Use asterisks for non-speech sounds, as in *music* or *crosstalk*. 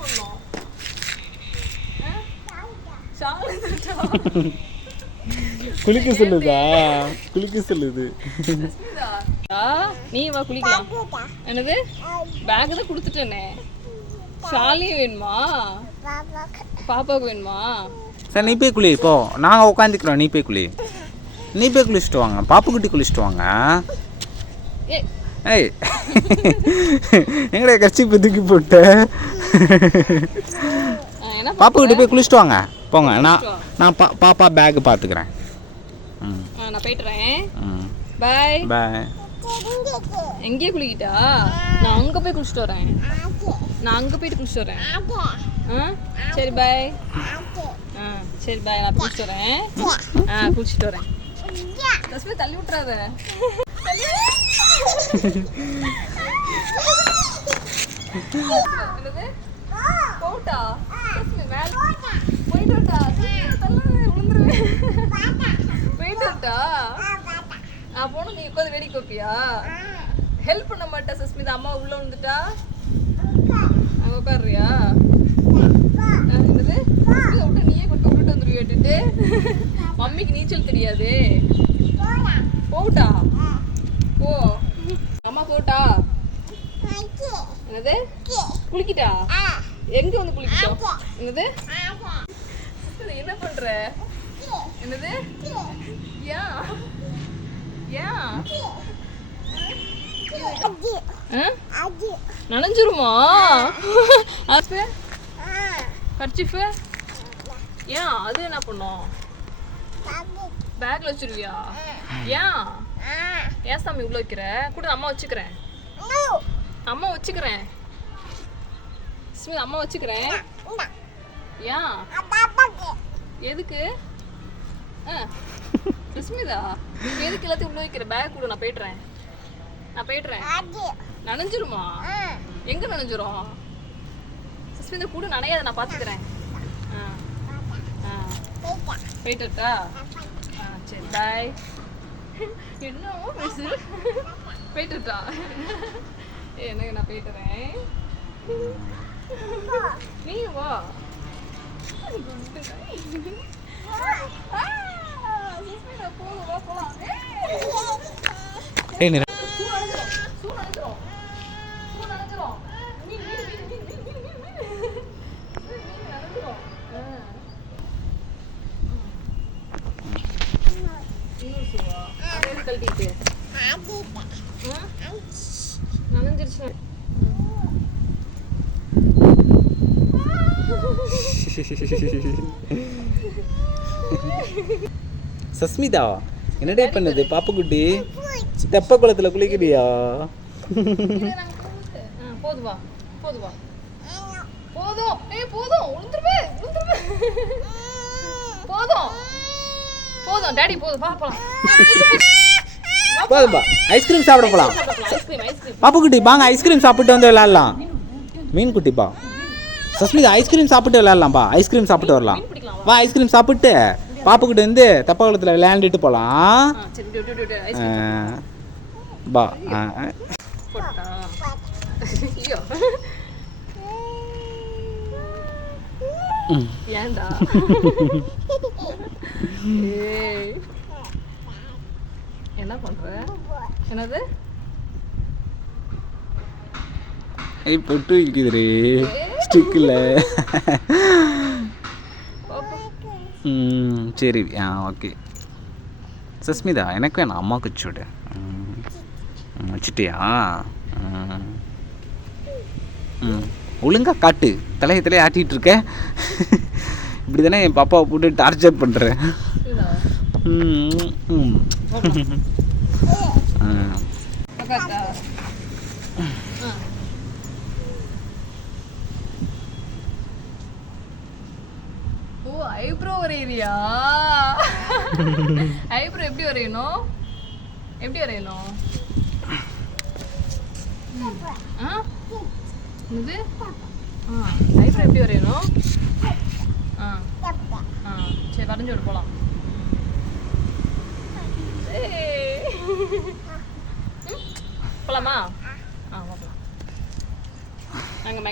பண்ணோம் ஷாலு தருட்டா குளிக்க சொல்லுதா குளிக்க சொல்லுது ஆ, நீ வா குளிக்கலாம் என்னது பேக் தான் கொடுத்துட்டேனே ஷாலியும் வேணுமா பாப்பாவுக்கு வேணுமா சரி நீ போய் குளி போ. நாங்கள் உட்காந்துக்கிறோம் நீ போய் குளி நீ போய் குளிச்சுட்டு வாங்க. பாப்புக்குட்டி குளிச்சுட்டு வாங்க. ஏய். எங்கடைய கட்சி இப்போ தூக்கி போட்ட? பாப்புக்கிட்ட போய் குளிச்சுட்டு வாங்க. போங்க நான் நான் பா பாப்பா பேக் பார்த்துக்கிறேன் ம். நான் போயிட்டுறேன் பாய் பாய் எங்கேயே குளிக்கிட்டா? நான் அங்கே போய் குளிச்சுட்டு வரேன். நான் அங்கே போயிட்டு குளிச்சுட்டு வரேன். ஆ சரி பாய் ஆ சரி பாய் நான் குளிச்சுட்டு வரேன் ஆ குளிச்சுட்டு வரேன். தஸ்மே தள்ளி விட்றாத என்னது? போட்டா? தஸ்மே மேல போயிட்டு வரட்டா? தள்ளாத விழுந்துருவேன் போயிட்டு வரட்டா? நான் போன நீ உட்காந்து வேடிக்கை வைப்பியா ஹெல்ப் பண்ண மாட்டா சஸ்மிதா அம்மா உள்ள வந்துட்டா அங்க உட்காருறியா? சஸ்மிதா விட்டு நீயே கொடுக்க விட்டுட்டு வந்துருவி விட்டுட்டு மம்மிக்கு நீச்சல் தெரியாதே. போட்டா போ. அம்மா போட்டா என்னது? குளிக்கிட்டா? எங்க வந்து குளிக்கிட்டோம் என்னது? என்ன பண்ற? என்னது? ஏன் ஏன்? நனைஞ்சிருமா? கர்ச்சிஃபு? ஏன்? அது என்ன பண்ணும்? பேக்ல வச்சிருவியா? ஏன்? ஏன் சாமி உள்ள வைக்கிற? கூட அம்மா வச்சுக்கிறேன். அம்மா வச்சுக்கிறேன். ஸ்மித் அம்மா வச்சுக்கிறேன். ஏன்? எதுக்கு? சுஸ்மிதா எதுக்கு எல்லாத்தையும் உள்ள வைக்கிற? பேக் கூட நான் போயிடுறேன் நான் போயிடுறேன் நனைஞ்சிருமா? எங்க நனைஞ்சிரும்? சுஸ்மிதா கூட நனையாத நான் பாத்துக்கிறேன் ஆ. ஆ. போயிட்டுட்டா ஆ சரி பாய் என்னவோ பேசு. போயிட்டுட்டா எனக்கு நான் போயிட்டுறேன்? நீ வா. ஆ, போலாம். ஏய். ஏய் நிற சூ நனைஞ்சிரும், சூ நனைஞ்சிரும். சூ நனைஞ்சிரும். மீன், மீன், மீன், மீன், மீன், மீன், மீன், மீன். மீன், மீன் நனைஞ்சிரும். ஆ. இன்னொரு சூவா? அதை எடுத்து கழட்டிட்டு. *laughs* நனைஞ்சிருச்சு. சஸ்மிதா என்னடே பண்ணுது பாப்புக்குட்டி தெப்ப குளத்துல குளிக்கிறியா போதும் போதும் போதும் ஏய் போதும் உளுந்துருவே உளுந்துருவே போதும் போதும் டாடி போதும் வா போலாம். போதும்பா ஐஸ்கிரீம் சாப்பிட போலாம். ஐஸ்கிரீம் பாப்புக்குட்டி வாங்க ஐஸ்கிரீம் சாப்பிட்டு வந்து விளையாடலாம். மீன் குட்டிப்பா சஸ்மிதா ஐஸ்கிரீம் சாப்பிட்டு விளையாடலாம்ப்பா. ஐஸ்கிரீம் சாப்பிட்டு வரலாம். வா. ஐஸ்கிரீம் சாப்பிட்டு பாப்புக்கிட்ட வந்து தெப்ப குளத்துல விளையாண்டுட்டு ஐஸ்கிரீம் பா ஆ, என்ன பண்ற? என்னது? ஏய் பொட்டு வைக்குதுரே ஸ்டிக்கில் ம் சரி. ஆ ஓகே. சஸ்மிதா எனக்கு வேணாம். அம்மாவுக்கு. ம், வச்சுட்டியா ம். ம். ஒழுங்கா காட்டு. தலையை தலையை ஆட்டிகிட்டு இருக்க. இப்படி தானே என் பாப்பாவை போட்டு டார்ச்சர் பண்ணுறேன் ஓ ஐப்ரோ வரையிறியா? ஐப்ரோ எப்படி வரையணும்? எப்படி வரையணும்? இது ஆ ஐப்ரோ எப்படி வரையணும்? சரி வரைஞ்சு விட்டு போகலாம் போகலாமா ஆ போகலாம் நாங்கள்